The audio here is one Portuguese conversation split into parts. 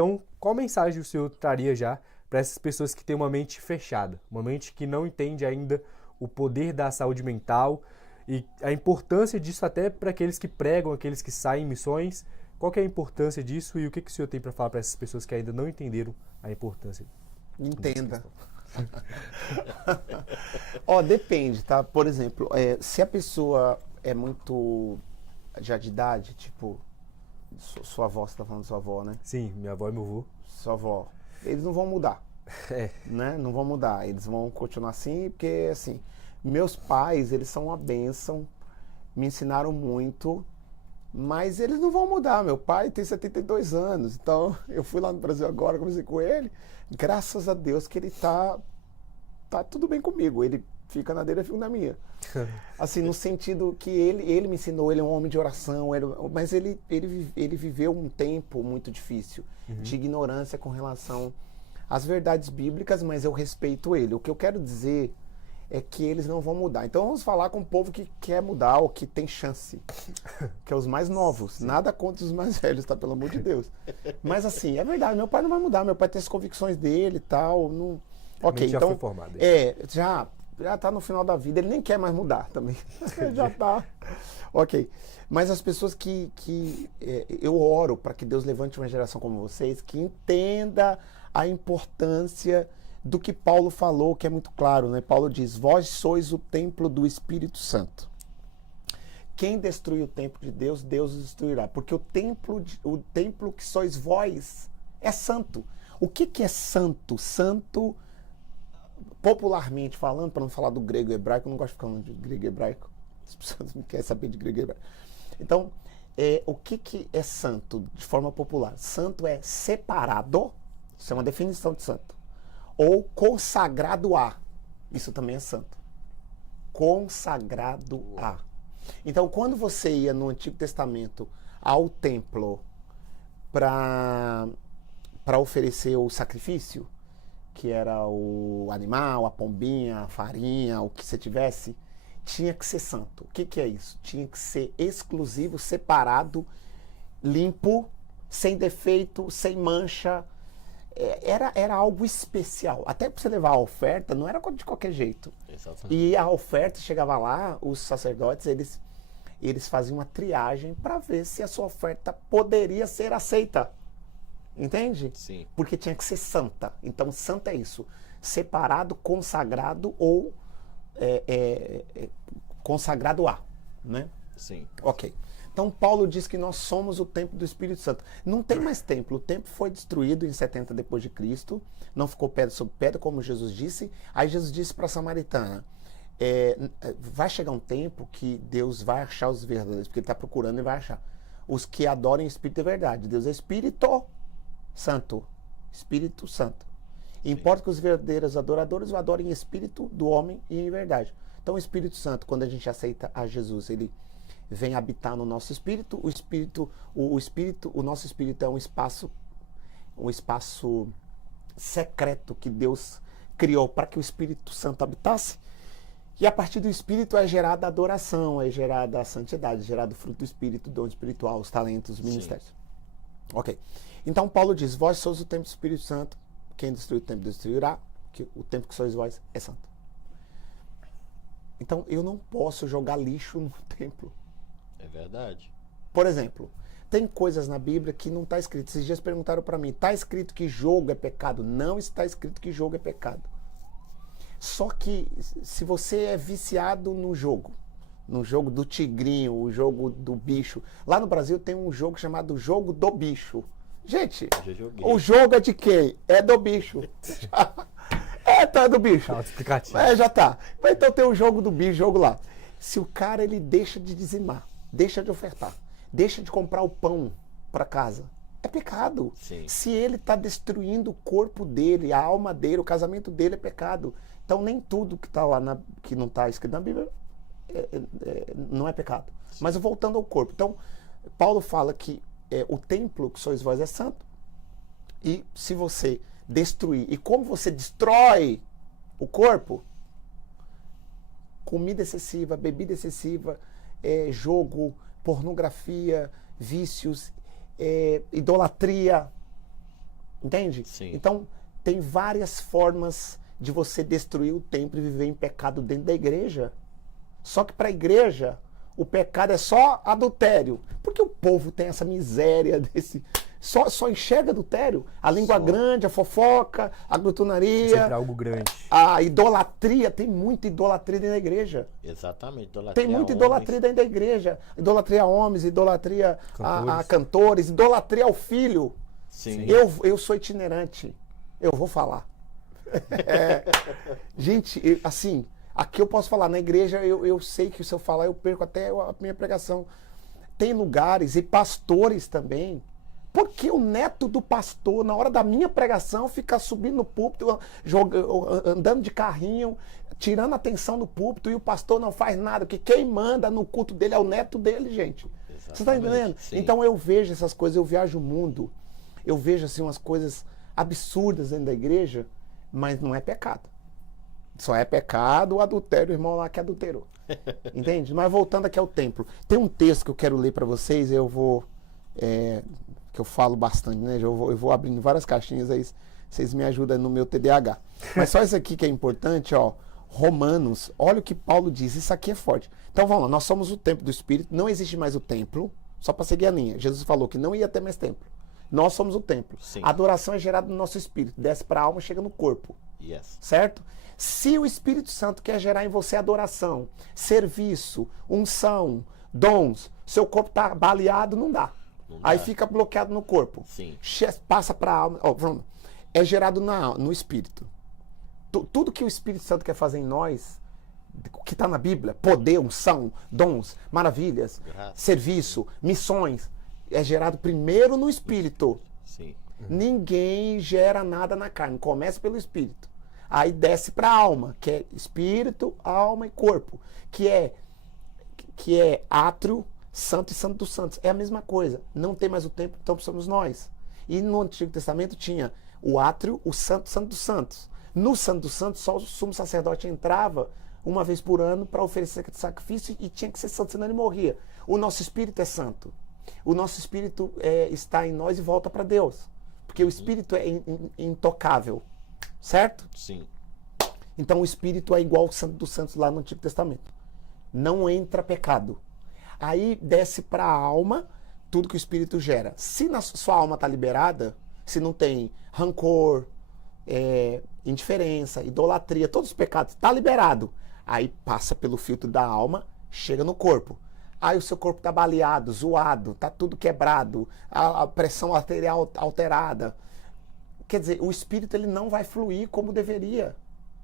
Então, qual mensagem o senhor traria já para essas pessoas que têm uma mente fechada, uma mente que não entende ainda o poder da saúde mental e a importância disso até para aqueles que pregam, aqueles que saem em missões? Qual que é a importância disso e o que o senhor tem para falar para essas pessoas que ainda não entenderam a importância? Entenda. Ó, depende, tá? Por exemplo, se a pessoa é muito já de idade, tipo, sua avó, você tá falando de sua avó, né? Sim, minha avó e meu avô. Sua avó, eles não vão mudar, É, né? Não vão mudar, eles vão continuar assim, porque assim, meus pais, eles são uma bênção, me ensinaram muito, mas eles não vão mudar. Meu pai tem 72 anos, então eu fui lá no Brasil agora, conversei com ele, graças a Deus que ele tá tudo bem comigo, ele fica na dele, eu fico na minha. Assim, no sentido que ele me ensinou, ele é um homem de oração, mas ele viveu um tempo muito difícil, de ignorância com relação às verdades bíblicas, mas eu respeito ele. O que eu quero dizer é que eles não vão mudar. Então vamos falar com o povo que quer mudar ou que tem chance, que é os mais novos. Sim. Nada contra os mais velhos, tá? Pelo amor de Deus. Mas assim, é verdade, meu pai não vai mudar, meu pai tem as convicções dele e tal, não... Ok, já então, foi formado. Já tá no final da vida, ele nem quer mais mudar também. Já tá. Ok. Mas as pessoas eu oro para que Deus levante uma geração como vocês que entenda a importância do que Paulo falou, que é muito claro, né? Paulo diz: vós sois o templo do Espírito Santo. Quem destruir o templo de Deus, Deus o destruirá. Porque o templo que sois vós é santo. O que é santo? Santo, popularmente falando, para não falar do grego e hebraico, eu não gosto de ficar falando de grego e hebraico. As pessoas não querem saber de grego e hebraico. Então, o que é santo de forma popular? Santo é separado, isso é uma definição de santo, ou consagrado a, isso também é santo. Consagrado a. Então, quando você ia no Antigo Testamento ao templo para oferecer o sacrifício, que era o animal, a pombinha, a farinha, o que você tivesse, tinha que ser santo. O que é isso? Tinha que ser exclusivo, separado, limpo, sem defeito, sem mancha. Era algo especial. Até para você levar a oferta, não era de qualquer jeito. Exatamente. E a oferta, chegava lá, os sacerdotes, eles faziam uma triagem para ver se a sua oferta poderia ser aceita. Entende? Sim. Porque tinha que ser santa. Então, santa é isso. Separado, consagrado ou consagrado a, né? Sim. Ok. Então, Paulo diz que nós somos o templo do Espírito Santo. Não tem mais templo. O templo foi destruído em 70 depois de Cristo. Não ficou pedra sobre pedra, como Jesus disse. Aí Jesus disse para a samaritana: vai chegar um tempo que Deus vai achar os verdadeiros, porque ele está procurando e vai achar. Os que adorem o Espírito é verdade. Deus é Espírito Santo. Espírito Santo. Sim. Importa que os verdadeiros adoradores o adorem em espírito do homem e em verdade. Então o Espírito Santo, quando a gente aceita a Jesus, ele vem habitar no nosso espírito. O nosso espírito é um espaço secreto que Deus criou para que o Espírito Santo habitasse. E a partir do Espírito é gerada a adoração, é gerada a santidade, é gerado o fruto do Espírito, o dom espiritual, os talentos, os ministérios. Sim. Ok. Então Paulo diz: vós sois o templo do Espírito Santo, quem destruir o templo destruirá, que o templo que sois vós é santo. Então eu não posso jogar lixo no templo. É verdade. Por exemplo, tem coisas na Bíblia que não está escrito. Esses dias perguntaram para mim: está escrito que jogo é pecado? Não está escrito que jogo é pecado. Só que se você é viciado no jogo do tigrinho, o jogo do bicho. Lá no Brasil tem um jogo chamado Jogo do Bicho. Gente, o jogo é de quem? É do bicho. Tá do bicho. Já tá. Então tem o jogo do bicho, jogo lá. Se o cara ele deixa de dizimar, deixa de ofertar, deixa de comprar o pão para casa, é pecado. Sim. Se ele está destruindo o corpo dele, a alma dele, o casamento dele é pecado. Então nem tudo que está lá que não está escrito na Bíblia não é pecado. Sim. Mas voltando ao corpo. Então, Paulo fala que o templo que sois vós é santo. E se você destruir, e como você destrói o corpo, comida excessiva, bebida excessiva, jogo, pornografia, vícios, idolatria, Entende? Sim. Então, tem várias formas de você destruir o templo e viver em pecado dentro da igreja. Só que para a igreja, o pecado é só adultério. Porque o povo tem essa miséria desse... Só enxerga adultério. A língua grande, a fofoca, a glutonaria. Sempre algo grande. A idolatria. Tem muita idolatria dentro da igreja. Exatamente. Idolatria Tem muita a idolatria homens. dentro da igreja. Idolatria a homens, idolatria a cantores, idolatria ao filho. Sim. Eu sou itinerante. Eu vou falar. Gente, assim, aqui eu posso falar. Na igreja eu sei que se eu falar eu perco até a minha pregação. Tem lugares e pastores também. Porque o neto do pastor, na hora da minha pregação, fica subindo no púlpito, andando de carrinho, tirando a atenção do púlpito, e o pastor não faz nada, porque quem manda no culto dele é o neto dele, gente. Exatamente. Você está entendendo? Sim. Então eu vejo essas coisas, eu viajo o mundo, eu vejo assim umas coisas absurdas dentro da igreja, mas não é pecado. Só é pecado o adultério, o irmão lá que adulterou. Entende? Mas voltando aqui ao templo. Tem um texto que eu quero ler para vocês, eu vou... que eu falo bastante, né? Eu vou abrindo várias caixinhas aí, vocês me ajudam no meu TDAH. Mas só isso aqui que é importante, ó. Romanos, olha o que Paulo diz, isso aqui é forte. Então vamos lá, nós somos o templo do Espírito, não existe mais o templo, só para seguir a linha. Jesus falou que não ia ter mais templo. Nós somos o templo. Sim. A adoração é gerada no nosso espírito, desce para a alma, chega no corpo. Yes. Certo? Se o Espírito Santo quer gerar em você adoração, serviço, unção, dons, seu corpo está baleado, não dá. Aí fica bloqueado no corpo. Sim. Passa para a alma. É gerado no espírito. Tudo que o Espírito Santo quer fazer em nós, que está na Bíblia, poder, unção, dons, maravilhas, serviço, missões, é gerado primeiro no espírito. Sim. Ninguém gera nada na carne. Começa pelo espírito. Aí desce para a alma, que é espírito, alma e corpo, que é átrio, santo e santo dos santos. É a mesma coisa. Não tem mais o templo, então somos nós. E no Antigo Testamento tinha o átrio, o santo dos santos. No santo dos santos, só o sumo sacerdote entrava uma vez por ano para oferecer sacrifício e tinha que ser santo, senão ele morria. O nosso espírito é santo. O nosso espírito está em nós e volta para Deus. Porque o espírito é intocável. Certo? Sim. Então o espírito é igual ao santo dos santos lá no Antigo Testamento. Não entra pecado. Aí desce para a alma tudo que o espírito gera. Se na sua alma está liberada, se não tem rancor, indiferença, idolatria, todos os pecados, está liberado. Aí passa pelo filtro da alma, chega no corpo. Aí o seu corpo está baleado, zoado, está tudo quebrado, a pressão arterial alterada. Quer dizer, o espírito ele não vai fluir como deveria.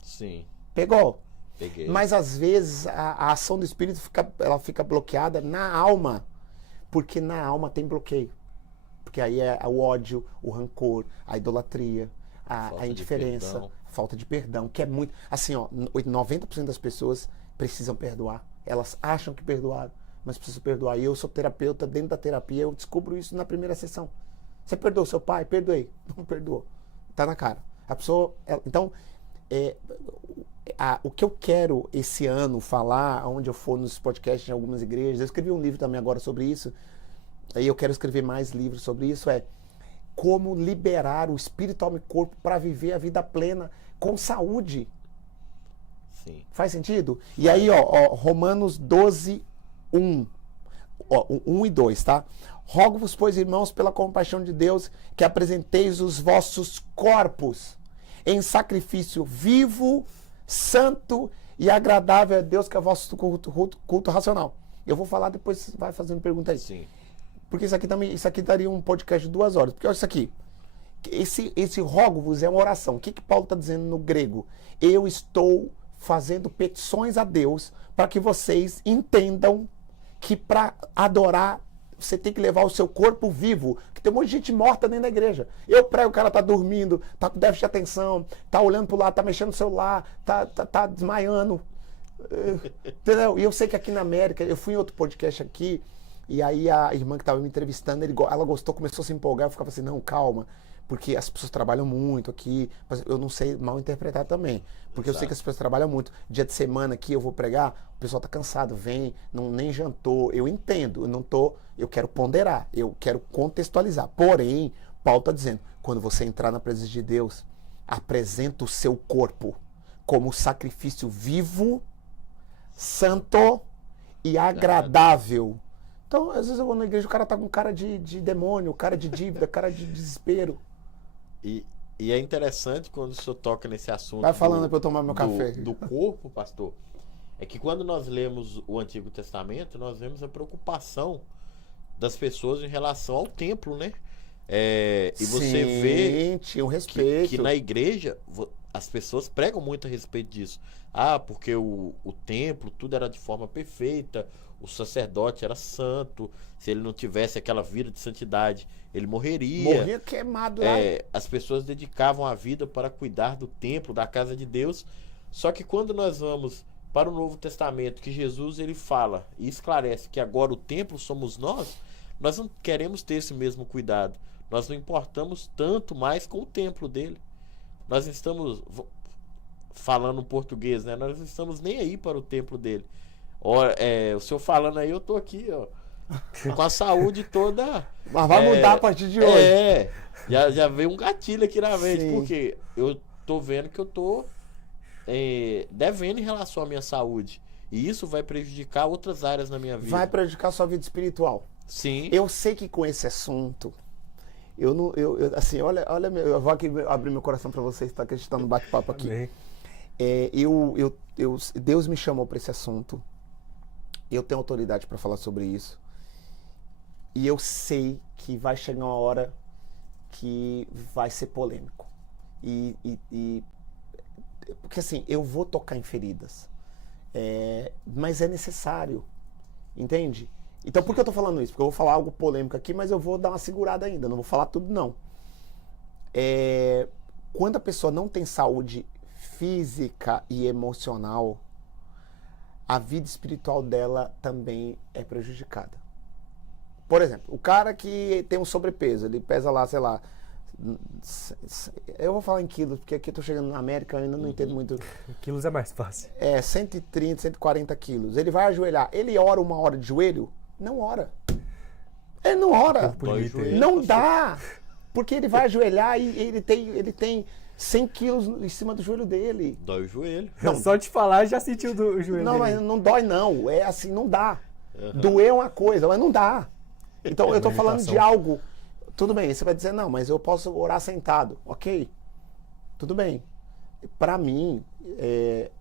Sim. Pegou? Peguei. Mas às vezes a ação do espírito fica bloqueada na alma, porque na alma tem bloqueio. Porque aí é o ódio, o rancor, a idolatria, a indiferença, a falta de perdão, que é muito... Assim, ó, 90% das pessoas precisam perdoar. Elas acham que perdoaram, mas precisam perdoar. E eu sou terapeuta, dentro da terapia eu descubro isso na primeira sessão. Você perdoou seu pai? Perdoei. Não perdoou. Tá na cara. A pessoa... Então... o que eu quero esse ano falar, onde eu for nos podcasts em algumas igrejas, eu escrevi um livro também agora sobre isso, aí eu quero escrever mais livros sobre isso, como liberar o espírito, alma e corpo para viver a vida plena com saúde. Sim. Faz sentido? E aí, ó, Romanos 12, 1. 1 e 2, tá? Rogo-vos, pois, irmãos, pela compaixão de Deus, que apresenteis os vossos corpos em sacrifício vivo, santo e agradável a Deus, que é o vosso culto racional. Eu vou falar depois, vai fazendo pergunta aí. Sim. Porque isso aqui daria um podcast de 2 horas. Porque olha isso aqui. Esse rogo-vos é uma oração. O que Paulo está dizendo no grego? Eu estou fazendo petições a Deus para que vocês entendam que para adorar você tem que levar o seu corpo vivo, que tem um monte de gente morta dentro da igreja. Eu prego, o cara tá dormindo, tá com déficit de atenção, tá olhando pro lado, tá mexendo no celular, tá desmaiando. Entendeu? E eu sei que aqui na América, eu fui em outro podcast aqui, e aí a irmã que estava me entrevistando, ela gostou, começou a se empolgar, eu ficava assim, não, calma, porque as pessoas trabalham muito aqui, mas eu não sei mal interpretar também, porque eu sei que as pessoas trabalham muito. Dia de semana aqui eu vou pregar, o pessoal tá cansado, vem, nem jantou, eu entendo, eu quero ponderar, eu quero contextualizar. Porém, Paulo está dizendo, quando você entrar na presença de Deus, apresenta o seu corpo como sacrifício vivo, santo e agradável. Então, às vezes eu vou na igreja, o cara tá com cara de demônio, cara de dívida, cara de desespero. E é interessante quando o senhor toca nesse assunto. Vai falando para eu tomar meu café. Do corpo, pastor. É que quando nós lemos o Antigo Testamento, nós vemos a preocupação das pessoas em relação ao templo, né? E você vê tinha um respeito. que na igreja as pessoas pregam muito a respeito disso. Ah, porque o templo, tudo era de forma perfeita, o sacerdote era santo, se ele não tivesse aquela vida de santidade, ele morreria. Morria queimado lá. As pessoas dedicavam a vida para cuidar do templo, da casa de Deus. Só que quando nós vamos para o Novo Testamento, que Jesus ele fala e esclarece que agora o templo somos nós não queremos ter esse mesmo cuidado. Nós não importamos tanto mais com o templo dele. Nós estamos falando português, né? Nós não estamos nem aí para o templo dele. O senhor falando aí, eu tô aqui, ó, com a saúde toda. Mas vai mudar a partir de hoje. Já veio um gatilho aqui na mente, Sim. porque eu tô vendo que eu tô devendo em relação à minha saúde. E isso vai prejudicar outras áreas na minha vida. Vai prejudicar a sua vida espiritual. Sim. Eu sei que com esse assunto, assim, olha, eu vou aqui abrir meu coração para vocês, tá? Que a gente tá no bate-papo aqui. Amém. Deus me chamou para esse assunto. Eu tenho autoridade para falar sobre isso. E eu sei que vai chegar uma hora que vai ser polêmico. Porque assim, eu vou tocar em feridas. Mas é necessário. Entende? Então por que eu tô falando isso? Porque eu vou falar algo polêmico aqui, mas eu vou dar uma segurada ainda. Não vou falar tudo, não. Quando a pessoa não tem saúde física e emocional, a vida espiritual dela também é prejudicada. Por exemplo, o cara que tem um sobrepeso, ele pesa lá, sei lá, eu vou falar em quilos, porque aqui eu tô chegando na América, eu ainda não entendo muito. Quilos é mais fácil. 130, 140 quilos. Ele vai ajoelhar. Ele ora 1 hora de joelho? Não ora. Ele não ora. Não dá. Porque ele vai ajoelhar e ele tem 100 quilos em cima do joelho dele. Dói o joelho. Não, só de falar já sentiu o joelho Não, dele. mas não dói não. É assim, não dá. Doer é uma coisa, mas não dá. Então eu tô falando de algo. Tudo bem, você vai dizer, não, mas eu posso orar sentado. Ok, tudo bem. Para mim,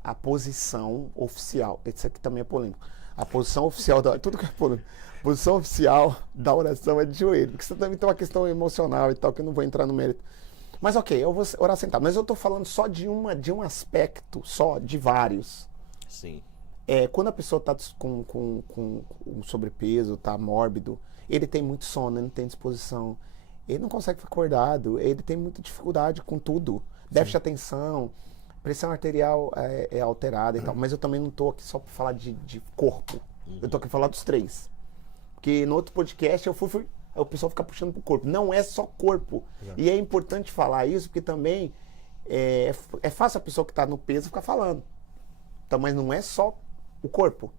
a posição oficial, isso aqui também é polêmico, a posição oficial, tudo que é polêmico, a posição oficial da oração é de joelho, porque você também tem uma questão emocional e tal, que eu não vou entrar no mérito. Mas ok, eu vou orar sentado, mas eu tô falando só de um aspecto, só de vários. Sim. Quando a pessoa tá com sobrepeso, tá mórbido, ele tem muito sono, ele não tem disposição, ele não consegue ficar acordado, ele tem muita dificuldade com tudo, déficit de atenção, pressão arterial é alterada e tal, mas eu também não tô aqui só para falar de corpo, eu tô aqui para falar dos 3, porque no outro podcast o pessoal fica puxando pro corpo, não é só corpo, e é importante falar isso, porque também é fácil a pessoa que tá no peso ficar falando, então, mas não é só o corpo.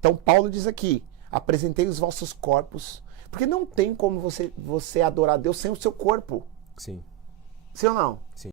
Então Paulo diz aqui, apresentei os vossos corpos, porque não tem como você adorar a Deus sem o seu corpo. Sim. Sim ou não? Sim.